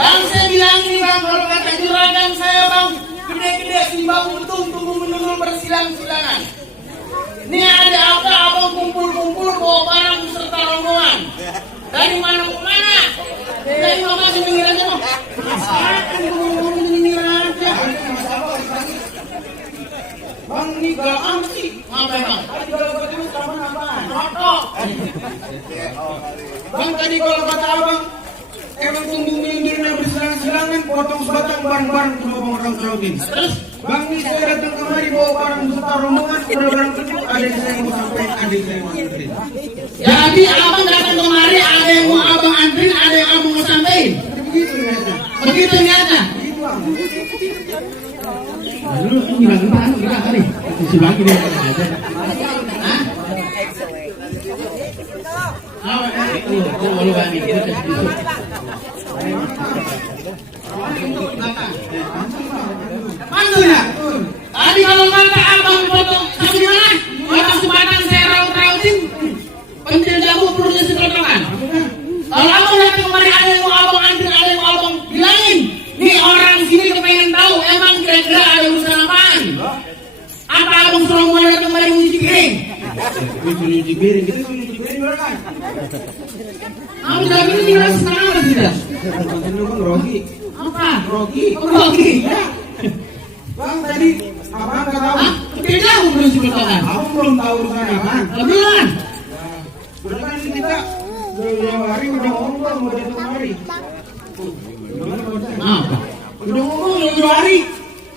Bang, saya bilang ini bang, kalau kata juragan saya bang, gede-gede simbang untung tunggu menunggu bersilang-silangan. Ini ada apa abang kumpul-kumpul bawa barang beserta rombongan. Dari mana ke mana? Dari mana ke pinggir aja bang? Silakan ngomong pinggir aja. Bang ini galang sih. Apa bang? Tadi kalau kata abang sama apaan? Rotok. Bang tadi kalau kata abang emang tunggu minggirnya bersilang-silangan potong sebatang barang-barang ke bawah orang Krautin. Terus bang ini saya datang kemari bawa barang beserta rombongan, barang kecil, ada yang saya mau sampaikan, ada yang saya mau antrin. Jadi abang datang kemari, ada yang mau abang antrin, ada yang abang mau sampaikan. Begitu ternyata. Begitu ternyata. Begitu bang. Lalu ini lagi mana kita kali? Si bang ini aja. Hah? Lu bang ini kita Mantu ya? Tadi kalau kata abang potong sampai di mana? Potong sebatang saya raut-rautin. Pentil jamu perutnya setrotokan. Kalau abang datang kemari ada yang mau abang antri, ada yang mau abang bilangin. Nih orang sini kepengen tahu emang kira-kira ada urusan apaan? Apa abang suruh mau datang kemari nyuci piring? Nyuci piring, kita nyuci piring kan? Abang udah gini tinggal setengah apa tidak? Ini bang Rogi. Apa? Rogi. Rogi. Ya. Bang tadi abang nggak tahu? Tidak tahu belum sebetulnya. Abang belum tahu urusan apa? Belum. Berarti ini kita jauh hari udah ngomong mau datang kemari. Apa? Udah ngomong jauh hari.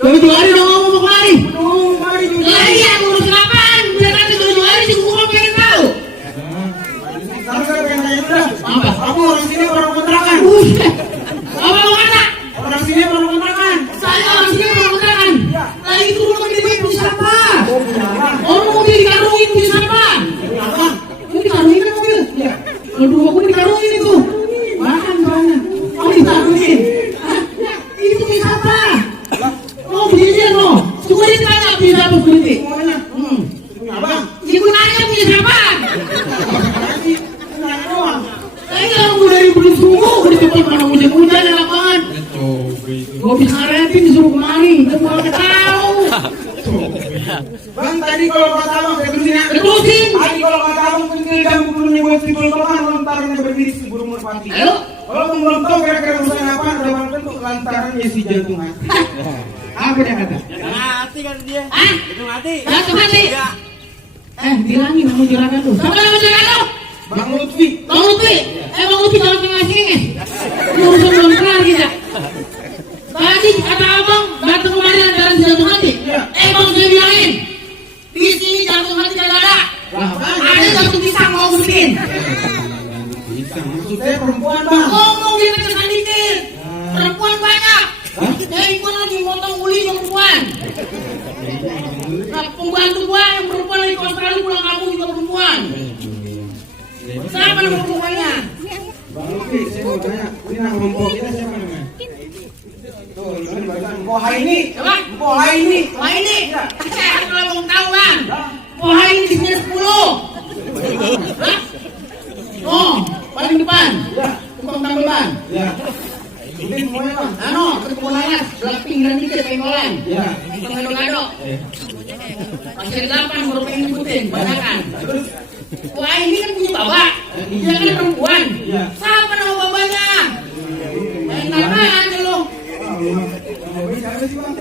Jauh hari udah ngomong mau kemari. Udah ngomong kemari. Lagi aku urusan apaan? Biar nanti jauh hari sih gua pengen tahu. Sekarang saya pengen tanya udah. Apa? Kamu orang sini orang kontrakan. Apa mau kata? Orang sini orang kontrakan. Saya orang sini orang kontrakan. Tadi itu rumah gede punya siapa? Orang mobil dikarungin punya siapa? Apa? Ini dikarungin kan mobil? Iya. Kalau rumahku dikarungin itu. Makan banget. Oh dikarungin. Ini punya siapa? Oh punya no. Coba ditanya punya siapa seperti? Apa? Ibu nanya punya siapa? Saya aku dari belum sungguh di tempat mana hujan-hujan di lapangan. Gue bisa repin disuruh kemari, itu mau tahu. Bang tadi kalau kata abang saya terusin ya. Terusin. Tadi kalau kata abang pentil jamu belum buat sibul topan lantarannya berdiri si burung merpati. Ayo. Kalau belum tahu kira-kira urusan apa, ada bang tentu lantarannya si jantung hati. Apa dia kata? Mati kan dia. Ah? Itu mati. Jantung hati. Bilangin sama juragan lu. Siapa nama juragan lu? Bang Lutfi. Bang Lutfi. Bang Lutfi jangan ngasih. Urusan belum kelar kita. Tadi kata abang datang kemari lantaran jantung hati. Bang saya bilangin. Di sini jantung hati tidak ada. Ada jantung pisang mau bikin. Pisang maksudnya perempuan bang. Ngomong dia kesan dikit. Perempuan banyak. Ikut lagi motong uli perempuan. Nah, pembantu gua yang perempuan lagi ke Australia pulang kampung juga perempuan. Siapa nama perempuannya? Bang Lutfi, saya mau tanya, ini nama empok kita siapa namanya? Tuh, ini barusan Empok Haini. Siapa? Empok Haini. Haini? Aku belum tahu bang. Haini di sini 10. Hah? Oh, paling depan. Ya. Tukang tambal ban. Ya. Ini semuanya bang. Ketemu laras, belah pinggiran dikit penggolan. Ya. Tukang gado-gado. Masih ada 8 baru pengen nyebutin, banyakan. Terus? Wah ini kan punya bapak. Dia kan perempuan. Iya. Siapa nama bapaknya? Main nama aja lo. Siapa sih bang?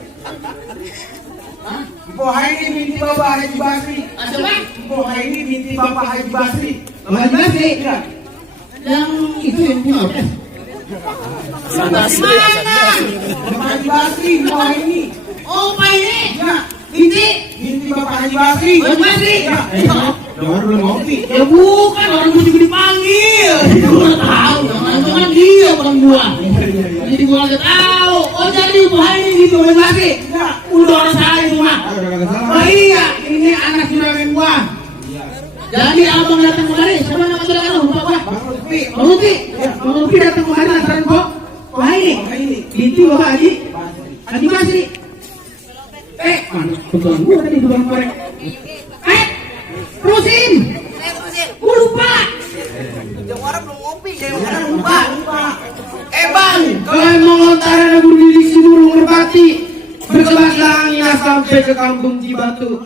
Empok Haini binti Bapak Haji Basri. Siapa? Empok Haini binti Bapak Haji Basri. Haji Basri? Iya. Yang itu yang punya apa? Mana? Bapak Haji Basri, Empok Haini. Oh Pak ini? Ya. Binti? Binti Bapak Haji Basri. Haji Basri? Ya. Dengar belum ngopi? Ya bukan, orang gue juga dipanggil. Gue tahu, jangan dia bukan gua. Jadi gua nggak tahu. Oh jadi Pak ini gitu, Haji Basri? Ya. Udah orang salah itu mah. Udah kagak salah. Oh iya, ini anak juragan gua. Jadi abang datang kemari, siapa nama juragan lu? Lupa gua. Bang Lutfi. Bang Lutfi? Bang Lutfi datang kemari lantaran kok? Wah ini, binti Bapak Haji Basri. Mana pegang gua tadi tukang korek. Terusin. Gua lupa. Yang orang belum ngopi, Lupa. Bang, Kalau mau lontar ada berdiri di burung merpati, berkebas langit sampai ke kampung Cibatu.